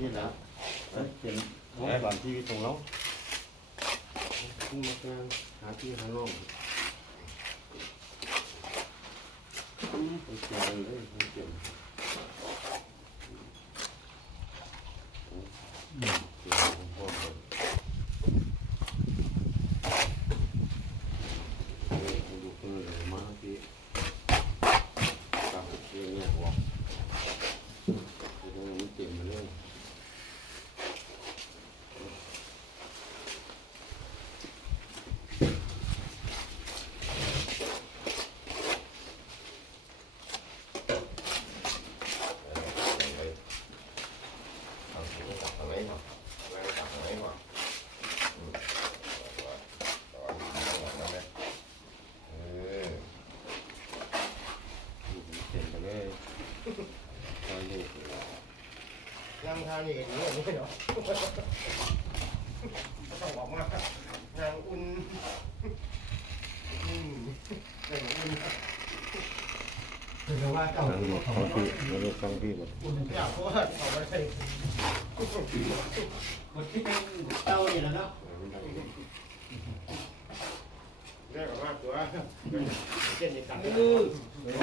นี่แหละเอ้ยเป็นห้องบ้านชีวิตของเราขึ้นมาแกงหาที่หาน้องอืมไปแกงเลยไปเก็บอืมเก็บของพ่อไปเออดูเออมาที่กลับเองเนี่ยบอกเดี๋ยวมันเจ็บมาเลย เจ็บไปเลยคอยดู นั่งทานนี่กันอยู่นี่เนาะต้องออกมานั่งอุ่นอืมนั่งอุ่นคือว่าเจ้าทั้งหมดทั้งที่ไม่ได้ทั้งที่หมดอุ่นอยากเพราะว่าเขาไม่ได้หมดที่เป็นเต้านี่แหละเนาะเรียกว่าตัวเช่นนี้กัน